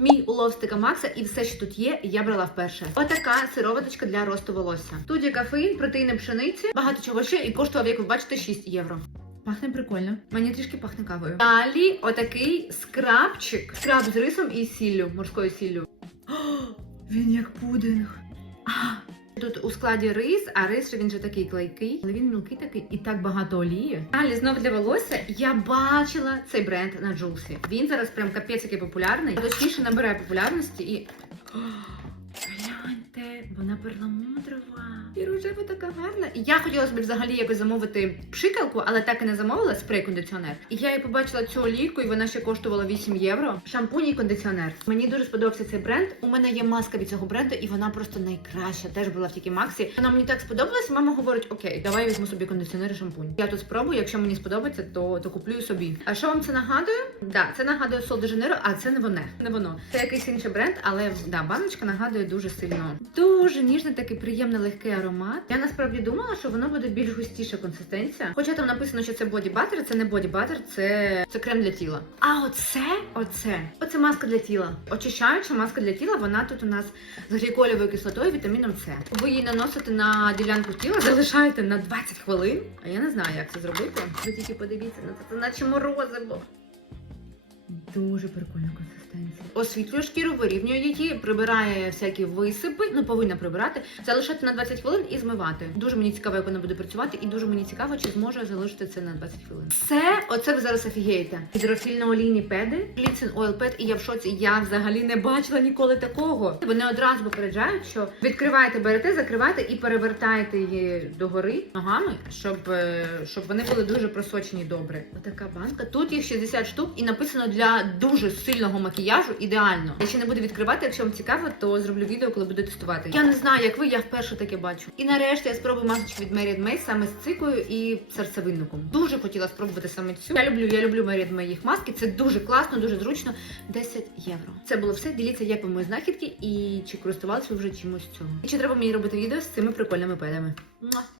Мій улов стика Макса і все, що тут є, я брала вперше. Отака сироваточка для росту волосся. Тут є кофеїн, протеїни пшениці, багато чого ще і коштував, як ви бачите, 6 євро. Пахне прикольно. Мені трішки пахне кавою. Далі отакий скрабчик. Скраб з рисом і сіллю, морською сіллю. О, він як пудинг. А, Тут у складі рис, а рис він же такий клейкий, але він мілкий такий і так багато олії. Далі знов для волосся я бачила цей бренд на Джулсі. Він зараз прям капець який популярний. Точніше набирає популярності і. О, Гляньте, вона перламутрова. І рожева така гарна. І я хотіла собі взагалі якось замовити пшикалку, але так і не замовила спрей-кондиціонер. І я її побачила цю олійку, і вона ще коштувала 8 євро. Шампунь і кондиціонер. Мені дуже сподобався цей бренд. У мене є маска від цього бренду, і вона просто найкраща. Теж була в тільки Максі. Вона мені так сподобалась. Мама говорить: Окей, давай візьму собі кондиціонер і шампунь. Я тут спробую. Якщо мені сподобається, то, то куплю собі. А що вам це нагадує? Да, це нагадує Сол де а це не воне. Не воно. Це якийсь інший бренд, але да, баночка нагадує дуже сильно. Дуже ніжний, такий приємний легкий аромат. Я насправді думала, що воно буде більш густіша консистенція. Хоча там написано, що це боді батер, це не боді батер, це, це крем для тіла. А оце, оце, оце маска для тіла. Очищаюча маска для тіла. Вона тут у нас з гліколевою кислотою, вітаміном С. Ви її наносите на ділянку тіла, залишаєте на 20 хвилин. А я не знаю, як це зробити. Ви тільки подивіться на це, це наче морозиво. Дуже прикольна консистенція. Освітлює шкіру, вирівнює її, прибирає всякі висипи. Ну повинна прибирати, залишати на 20 хвилин і змивати. Дуже мені цікаво, як вона буде працювати, і дуже мені цікаво, чи зможе залишити це на 20 хвилин. Все, оце ви зараз офігієте. Гідрофільно-олійні педи, Гліцин Oil Pad, і я в шоці. Я взагалі не бачила ніколи такого. Вони одразу попереджають, що відкриваєте, берете, закриваєте і перевертаєте її догори ногами, щоб, е, щоб вони були дуже просочені добре. Отака банка. Тут їх 60 штук і написано для дуже сильного макіяжу ідеально. Я ще не буду відкривати. Якщо вам цікаво, то зроблю відео, коли буду тестувати. Я не знаю, як ви, я вперше таке бачу. І нарешті я спробую масочку від Mary May саме з цикою і серцевинником. Дуже хотіла спробувати саме цю. Я люблю, я люблю Mary May їх маски. Це дуже класно, дуже зручно. 10 євро. Це було все. Діліться, як вам мої знахідки і чи користувалися ви вже чимось цього. І чи треба мені робити відео з цими прикольними педами.